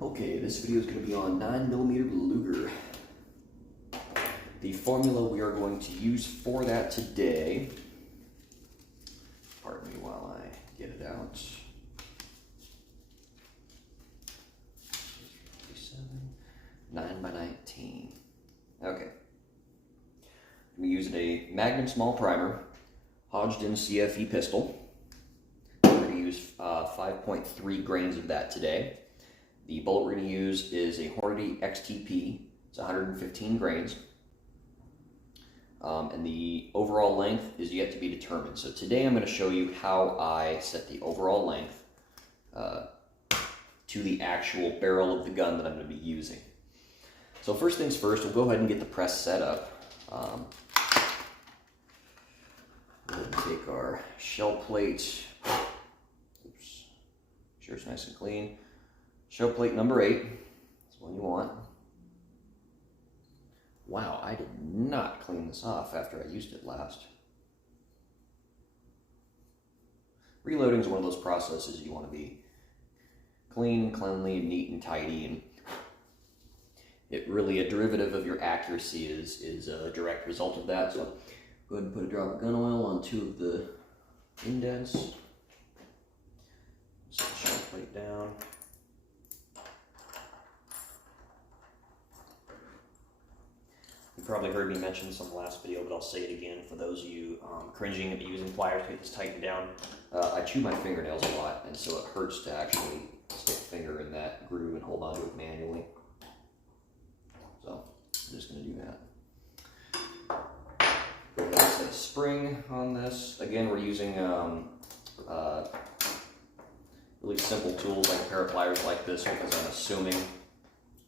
Okay, this video is going to be on 9mm Luger. The formula we are going to use for that today, pardon me while I get it out. 9x19. Okay. I'm using a Magnum small primer, hodgdon CFE pistol. We're going to use 5.3 grains of that today. The bullet we're going to use is a Hornady XTP. It's 115 grains. And the overall length is yet to be determined. So today I'm going to show you how I set the overall length to the actual barrel of the gun that I'm going to be using. So first things first, we'll go ahead and get the press set up. We'll take our shell plate. Oops. Sure it's nice and clean. Shell plate number 8. That's the one you want. Wow, I did not clean this off after I used it last. Reloading is one of those processes you want to be clean, cleanly, neat, and tidy, and it really a derivative of your accuracy is a direct result of that. So go ahead and put a drop of gun oil on 2 of the indents. Set the shell plate down. You probably heard me mention this in the last video, but I'll say it again for those of you cringing at me using pliers to get this tightened down. I chew my fingernails a lot, and so it hurts to actually stick a finger in that groove and hold onto it manually. So I'm just going to do that. Go ahead and set a spring on this. Again, we're using really simple tools like a pair of pliers like this, because I'm assuming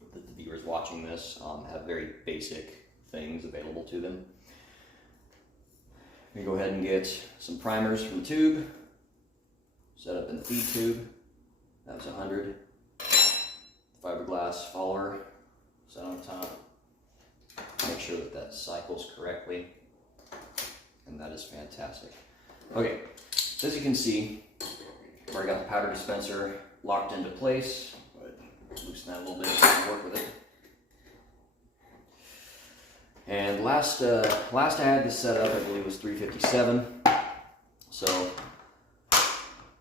that the viewers watching this have very basic things available to them. We go ahead and get some primers from the tube, set up in the feed tube. That was 100. Fiberglass follower set on top. Make sure that that cycles correctly, and that is fantastic. Okay, so as you can see, I've already got the powder dispenser locked into place. Go ahead and loosen that a little bit so I can work with it. And last I had this set up, I believe, was 357. So I'm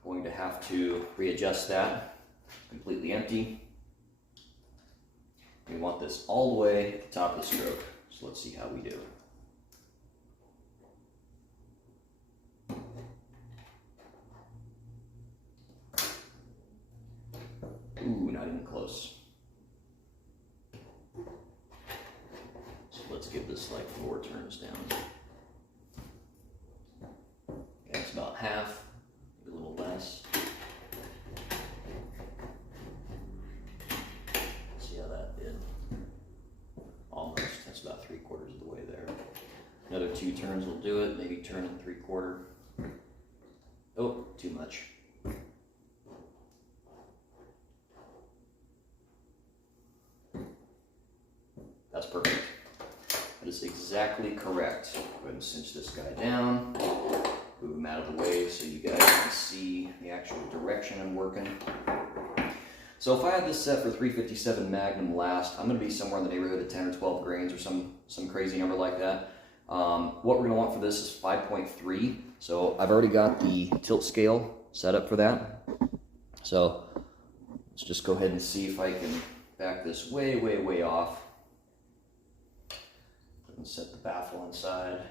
going to have to readjust that. It's completely empty. We want this all the way at the top of the stroke. So let's see how we do. Ooh, not even close. Let's give this like 4 turns down. Okay, it's about half, maybe a little less. See how that did? Almost. That's about 3/4 of the way there. Another 2 turns will do it. Maybe turn and 3/4. Oh, too much. That's perfect. That is exactly correct. Go ahead and cinch this guy down, move him out of the way so you guys can see the actual direction I'm working. So if I had this set for 357 Magnum last, I'm going to be somewhere in the neighborhood of 10 or 12 grains or some crazy number like that. What we're going to want for this is 5.3. So I've already got the tilt scale set up for that. So let's just go ahead and see if I can back this way, way, way off. And set the baffle inside.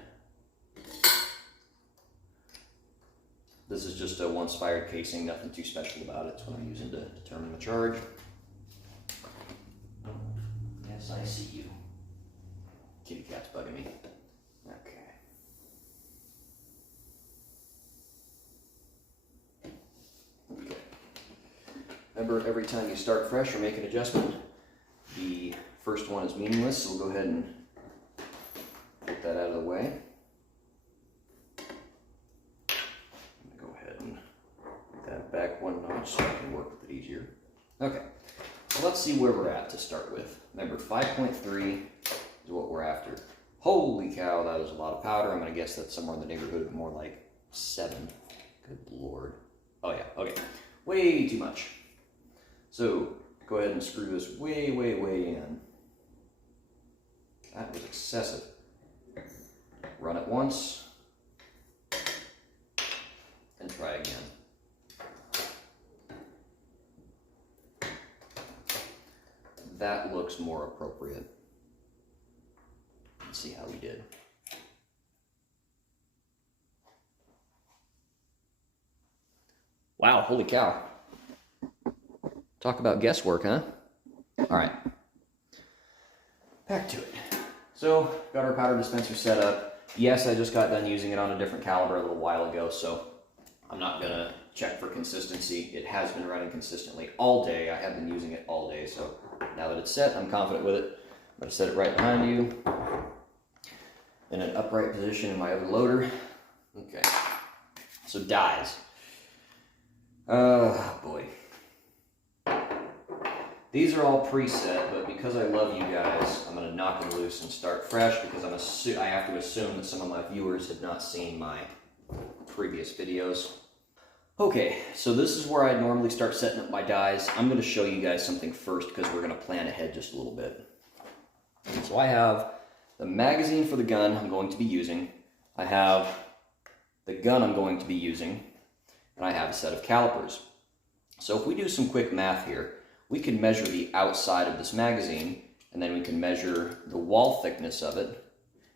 This is just a once fired casing, nothing too special about it. It's what I'm using to determine the charge. Yes, I see you. Kitty cat's bugging me. Okay. Okay. Remember, every time you start fresh or make an adjustment, the first one is meaningless, so we'll go ahead and get that out of the way. Go ahead and get that back 1 notch so I can work with it easier. Okay, so let's see where we're at to start with. Remember, 5.3 is what we're after. Holy cow, that is a lot of powder. I'm going to guess that's somewhere in the neighborhood of more like 7. Good lord. Oh yeah, okay. Way too much. So go ahead and screw this way, way, way in. That was excessive. Run it once, and try again. That looks more appropriate. Let's see how we did. Wow, holy cow. Talk about guesswork, huh? All right, back to it. So, got our powder dispenser set up. Yes, I just got done using it on a different caliber a little while ago, so I'm not gonna check for consistency. It has been running consistently all day. I have been using it all day, so now that it's set, I'm confident with it. I'm gonna set it right behind you in an upright position in my other loader. Okay, so dies. Boy. These are all preset, but because I love you guys, I'm gonna knock them loose and start fresh because I have to assume that some of my viewers have not seen my previous videos. Okay, so this is where I normally start setting up my dies. I'm gonna show you guys something first because we're gonna plan ahead just a little bit. So I have the magazine for the gun I'm going to be using. I have the gun I'm going to be using, and I have a set of calipers. So if we do some quick math here, we can measure the outside of this magazine, and then we can measure the wall thickness of it,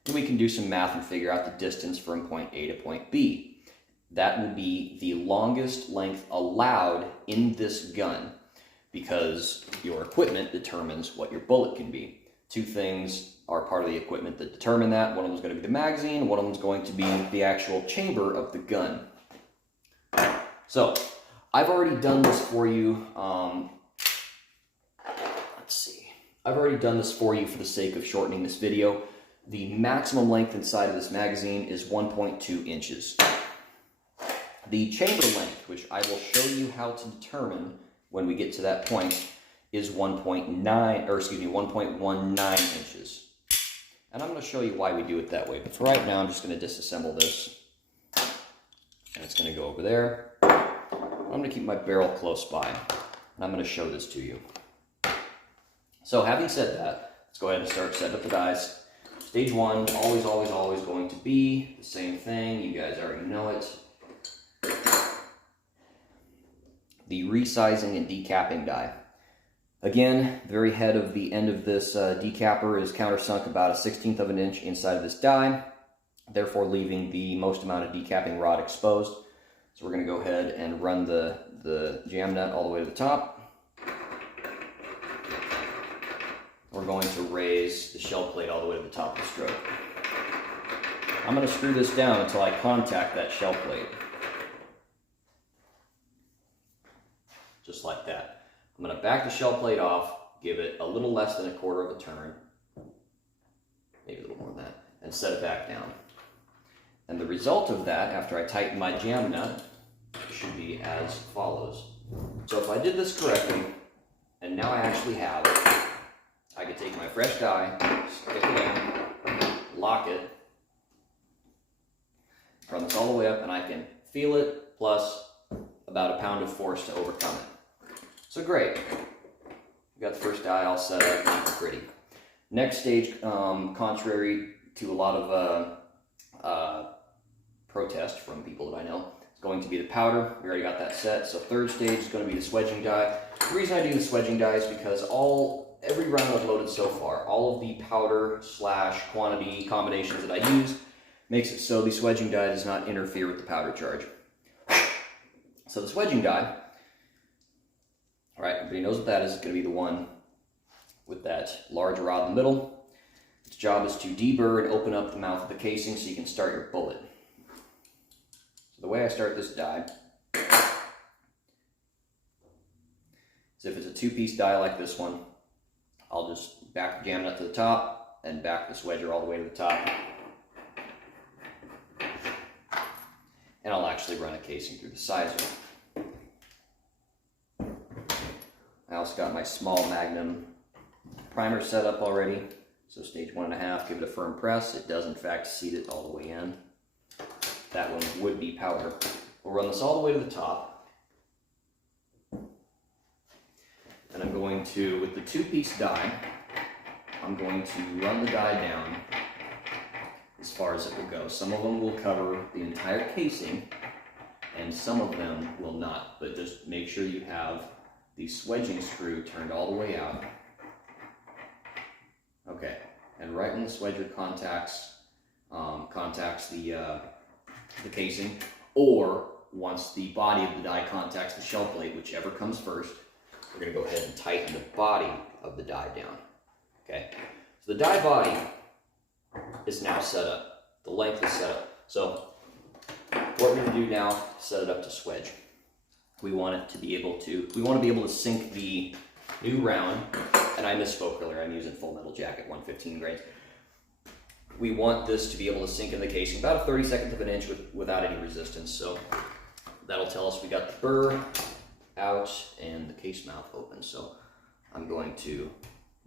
and we can do some math and figure out the distance from point A to point B. That will be the longest length allowed in this gun, because your equipment determines what your bullet can be. Two things are part of the equipment that determine that. One of them is going to be the magazine, one of them is going to be the actual chamber of the gun. So, I've already done this for you. Let's see. I've already done this for you for the sake of shortening this video. The maximum length inside of this magazine is 1.2 inches. The chamber length, which I will show you how to determine when we get to that point, is 1.19 inches. And I'm going to show you why we do it that way. But for right now, I'm just going to disassemble this. And it's going to go over there. I'm going to keep my barrel close by. And I'm going to show this to you. So having said that, let's go ahead and start setting up the dies. Stage one, always, always, always going to be the same thing. You guys already know it. The resizing and decapping die. Again, the very head of the end of this decapper is countersunk about a 1/16 of an inch inside of this die, therefore leaving the most amount of decapping rod exposed. So we're going to go ahead and run the jam nut all the way to the top. We're going to raise the shell plate all the way to the top of the stroke. I'm going to screw this down until I contact that shell plate. Just like that. I'm going to back the shell plate off, give it a little less than 1/4 of a turn, maybe a little more than that, and set it back down. And the result of that, after I tighten my jam nut, should be as follows. So if I did this correctly, and now I actually have it, I could take my fresh die, stick it in, lock it, run this all the way up, and I can feel it, plus about 1 pound of force to overcome it. So great. We got the first die all set up, nice and pretty. Next stage, contrary to a lot of protest from people that I know, is going to be the powder. We already got that set. So third stage is going to be the swedging die. The reason I do the swedging die is because every round I've loaded so far, all of the powder / quantity combinations that I use makes it so the swedging die does not interfere with the powder charge. So the swedging die, all right, everybody knows what that is. It's going to be the one with that large rod in the middle. Its job is to deburr and open up the mouth of the casing so you can start your bullet. So the way I start this die is if it's a 2-piece die like this one, I'll just back the jam nut to the top and back the swedger all the way to the top. And I'll actually run a casing through the sizer. I also got my small Magnum primer set up already. So stage 1.5, give it a firm press. It does in fact seat it all the way in. That one would be powder. We'll run this all the way to the top. and I'm going to, with the 2-piece die, I'm going to run the die down as far as it will go. Some of them will cover the entire casing, and some of them will not, but just make sure you have the swedging screw turned all the way out. Okay, and right when the swedger contacts the casing, or once the body of the die contacts the shell plate, whichever comes first, we're going to go ahead and tighten the body of the die down. Okay, so the die body is now set up. The length is set up. So what we're going to do now, set it up to swedge. We want to be able to sink the new round, and I misspoke earlier, I'm using Full Metal Jacket 115 grains. We want this to be able to sink in the casing about a 32nd of an inch without any resistance. So that'll tell us we got the burr out and the case mouth open. So I'm going to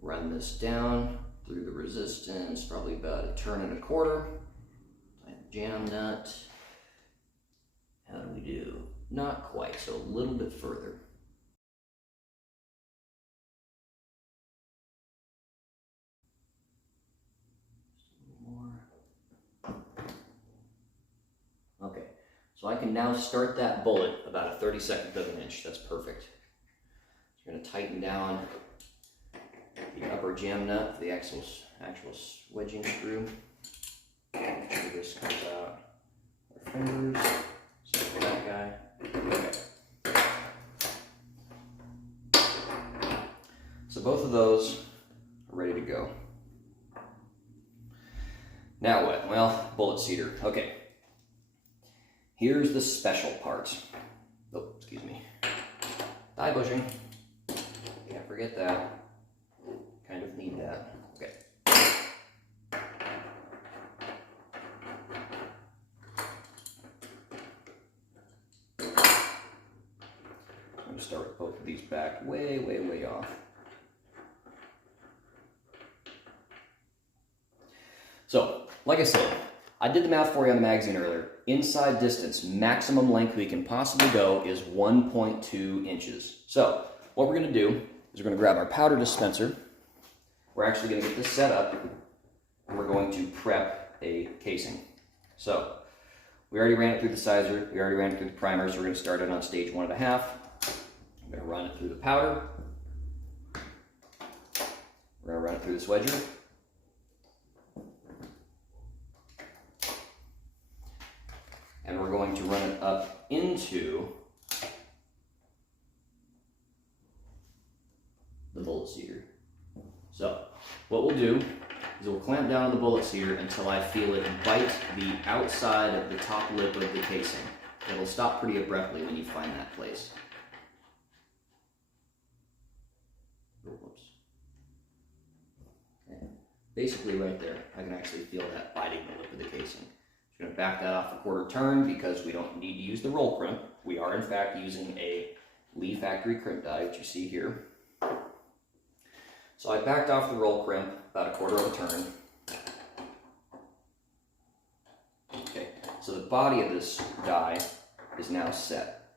run this down through the resistance, probably about a turn and a quarter. I jam that. How do we do? Not quite, so a little bit further. Okay, so I can now start that bullet about a 32nd of an inch. That's perfect. So we're going to tighten down the upper jam nut for the actual swedging screw. Make sure this comes out with our fingers. So for that guy. Okay. So both of those are ready to go. Now what? Well, bullet seater. Okay. Here's the special part. Oh, excuse me. Die bushing. Can't forget that. Kind of need that. Okay. I'm going to start with both of these back way, way, way off. So, like I said, I did the math for you on the magazine earlier. Inside distance, maximum length we can possibly go is 1.2 inches. So, what we're going to do is we're going to grab our powder dispenser. We're actually going to get this set up, and we're going to prep a casing. So, we already ran it through the sizer, we already ran it through the primer, so we're going to start it on stage 1.5. I'm going to run it through the powder. We're going to run it through the swedger. And we're going to run it up into the bullet seater. So what we'll do is we'll clamp down on the bullet seater until I feel it bite the outside of the top lip of the casing. It'll stop pretty abruptly when you find that place. Whoops. Okay. Basically right there, I can actually feel that biting the lip of the casing. I'm going to back that off a quarter turn because we don't need to use the roll crimp. We are in fact using a Lee factory crimp die, which you see here. So I backed off the roll crimp about a quarter of a turn. Okay, so the body of this die is now set.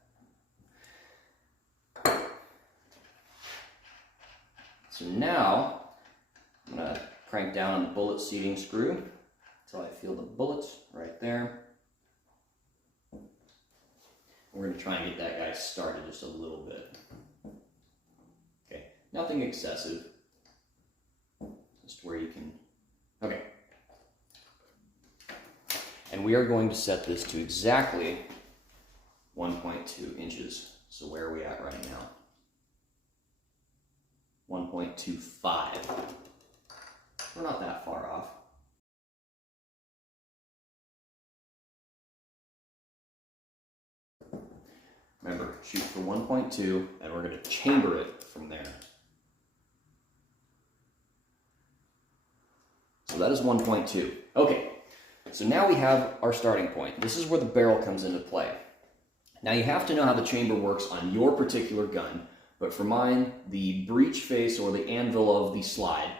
So now I'm going to crank down on the bullet seating screw until I feel the bullets right there. We're going to try and get that guy started just a little bit. Okay, nothing excessive. Just where you can, okay. And we are going to set this to exactly 1.2 inches. So where are we at right now? 1.25. We're not that far off. Remember, shoot for 1.2, and we're going to chamber it from there. So that is 1.2. Okay, so now we have our starting point. This is where the barrel comes into play. Now you have to know how the chamber works on your particular gun, but for mine, the breech face or the anvil of the slide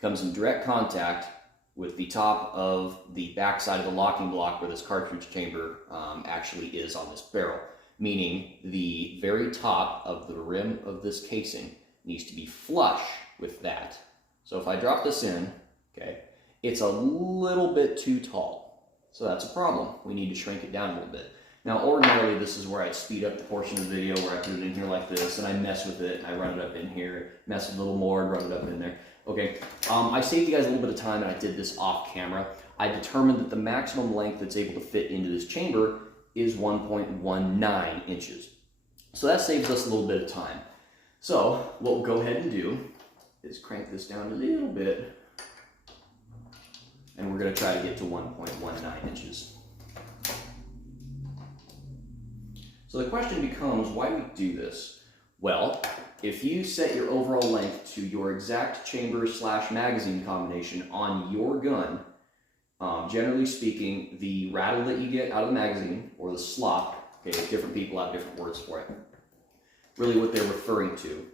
comes in direct contact with the top of the back side of the locking block where this cartridge chamber actually is on this barrel. Meaning the very top of the rim of this casing needs to be flush with that. So if I drop this in, okay, it's a little bit too tall. So that's a problem. We need to shrink it down a little bit. Now, ordinarily, this is where I speed up the portion of the video where I put it in here like this, and I mess with it, and I run it up in here, mess with it a little more, and run it up in there. Okay, I saved you guys a little bit of time, and I did this off camera. I determined that the maximum length that's able to fit into this chamber is 1.19 inches. So that saves us a little bit of time. So what we'll go ahead and do is crank this down a little bit, and we're going to try to get to 1.19 inches. So the question becomes, why do we do this? Well, if you set your overall length to your exact chamber/magazine combination on your gun, generally speaking, the rattle that you get out of the magazine, or the slop, okay, different people have different words for it. Really what they're referring to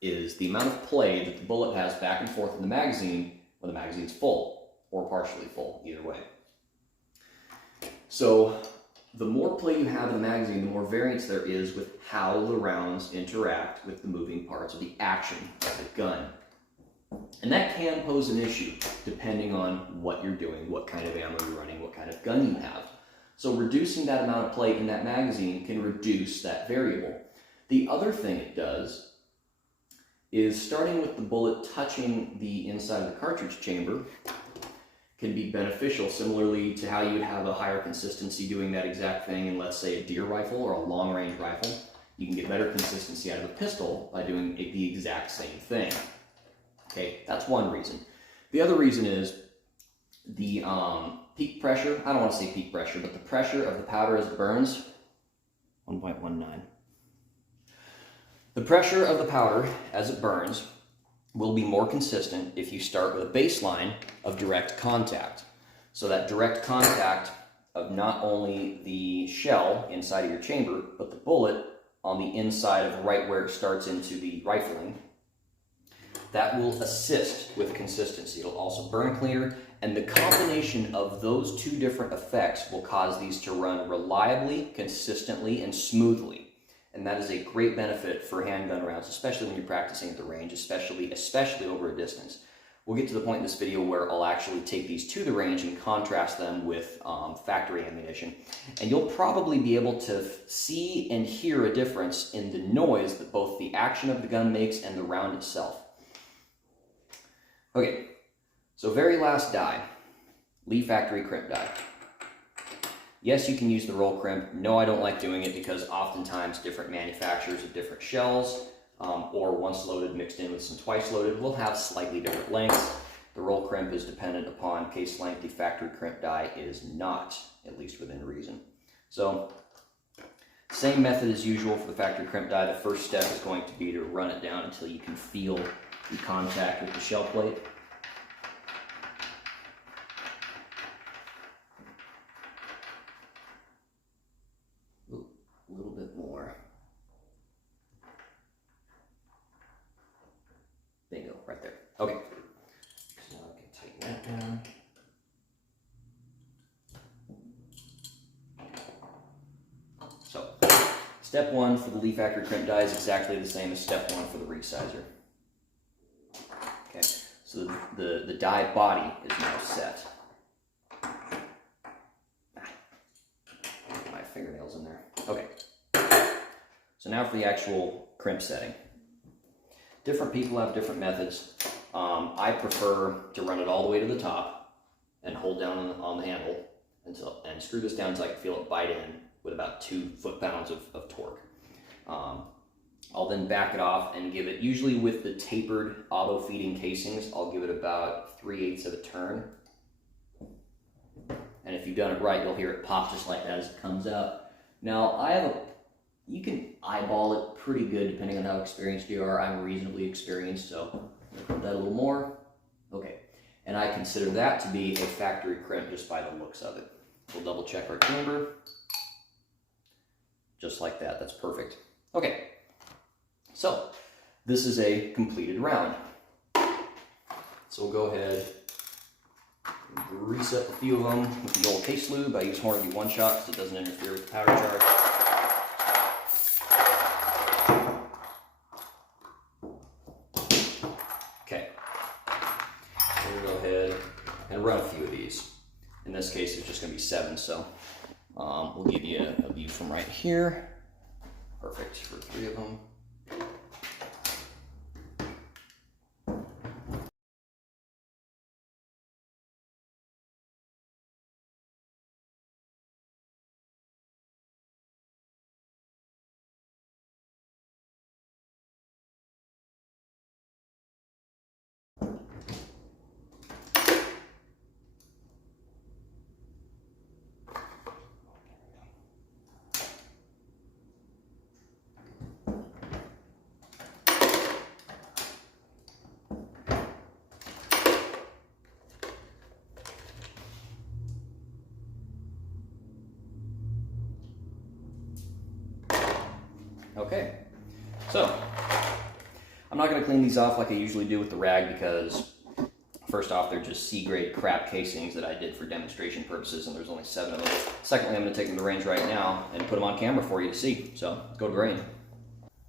is the amount of play that the bullet has back and forth in the magazine when the magazine's full, or partially full, either way. So the more play you have in the magazine, the more variance there is with how the rounds interact with the moving parts of the action of the gun. And that can pose an issue depending on what you're doing, what kind of ammo you're running, what kind of gun you have. So reducing that amount of play in that magazine can reduce that variable. The other thing it does is starting with the bullet touching the inside of the cartridge chamber can be beneficial, similarly to how you would have a higher consistency doing that exact thing in, let's say, a deer rifle or a long-range rifle. You can get better consistency out of a pistol by doing the exact same thing. Okay, that's one reason. The other reason is the peak pressure. I don't want to say peak pressure, but the pressure of the powder as it burns, 1.19. The pressure of the powder as it burns will be more consistent if you start with a baseline of direct contact. So that direct contact of not only the shell inside of your chamber, but the bullet on the inside of right where it starts into the rifling, that will assist with consistency. It'll also burn cleaner, and the combination of those two different effects will cause these to run reliably, consistently, and smoothly. And that is a great benefit for handgun rounds, especially when you're practicing at the range, especially over a distance. We'll get to the point in this video where I'll actually take these to the range and contrast them with factory ammunition. And you'll probably be able to see and hear a difference in the noise that both the action of the gun makes and the round itself. Okay, so very last die, Lee Factory Crimp die. Yes, you can use the roll crimp. No, I don't like doing it because oftentimes different manufacturers of different shells or once loaded mixed in with some twice loaded will have slightly different lengths. The roll crimp is dependent upon case length. The factory crimp die is not, at least within reason. So, same method as usual for the factory crimp die. The first step is going to be to run it down until you can feel the contact with the shell plate. A little bit more. Bingo, right there. Okay. So now I can tighten that down. So, step one for the Lee Factory Crimp die is exactly the same as step one for the resizer. Okay, so the die body is now set. My fingernails in there. Okay. So now for the actual crimp setting. Different people have different methods. I prefer to run it all the way to the top and hold down on the handle and screw this down until I can feel it bite in with about 2 foot-pounds of torque. I'll then back it off and give it, usually with the tapered auto-feeding casings, I'll give it about 3/8 of a turn. And if you've done it right, you'll hear it pop just like that as it comes out. Now, you can eyeball it pretty good depending on how experienced you are. I'm reasonably experienced, so I'm gonna put that a little more. Okay, and I consider that to be a factory crimp just by the looks of it. We'll double check our chamber. Just like that, that's perfect. Okay, so this is a completed round. So we'll go ahead and grease up a few of them with the old case lube. I use Hornady one-shot so it doesn't interfere with the powder charge. run a few of these. In this case, it's just going to be 7, so we'll give you a view from right here. Perfect for 3 of them. Okay, so I'm not going to clean these off like I usually do with the rag because first off, they're just C-grade crap casings that I did for demonstration purposes, and there's only 7 of them. Secondly, I'm going to take them to the range right now and put them on camera for you to see. So let's go to grain.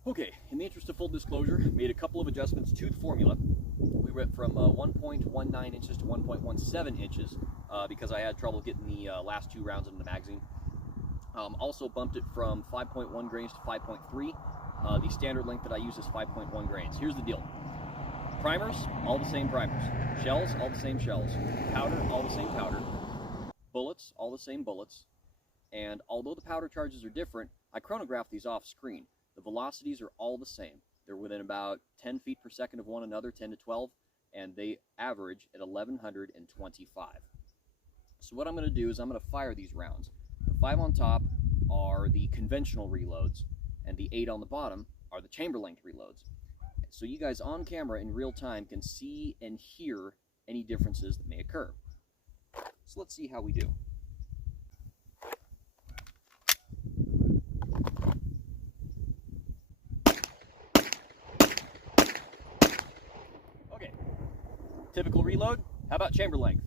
Okay, in the interest of full disclosure, made a couple of adjustments to the formula. We went from 1.19 inches to 1.17 inches because I had trouble getting the last 2 rounds into the magazine. Also bumped it from 5.1 grains to 5.3. The standard length that I use is 5.1 grains. Here's the deal. Primers, all the same primers. Shells, all the same shells. Powder, all the same powder. Bullets, all the same bullets. And although the powder charges are different, I chronograph these off screen. The velocities are all the same. They're within about 10 feet per second of one another, 10 to 12, and they average at 1125. So what I'm going to do is I'm going to fire these rounds. The 5 on top are the conventional reloads, and the 8 on the bottom are the chamber length reloads. So you guys on camera in real time can see and hear any differences that may occur. So let's see how we do. Okay, typical reload. How about chamber length?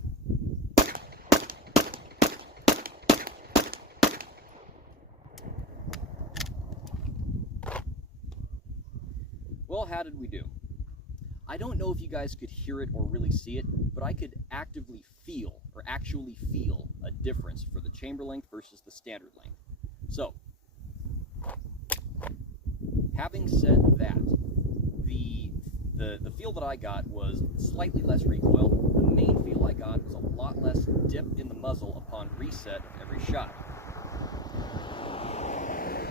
Well, how did we do? I don't know if you guys could hear it or really see it, but I could actively feel, or actually feel, a difference for the chamber length versus the standard length. So, having said that, the feel that I got was slightly less recoil. The main feel I got was a lot less dip in the muzzle upon reset of every shot.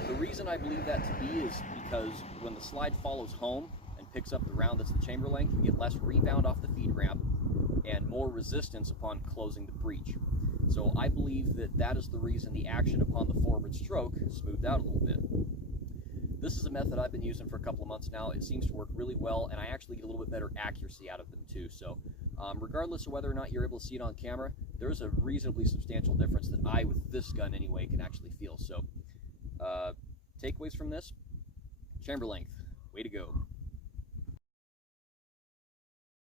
The reason I believe that to be is because when the slide follows home and picks up the round that's the chamber length, you get less rebound off the feed ramp and more resistance upon closing the breech. So I believe that that is the reason the action upon the forward stroke smoothed out a little bit. This is a method I've been using for a couple of months now. It seems to work really well, and I actually get a little bit better accuracy out of them too. So regardless of whether or not you're able to see it on camera, there's a reasonably substantial difference that I, with this gun anyway, can actually feel. So takeaways from this: chamber length, way to go.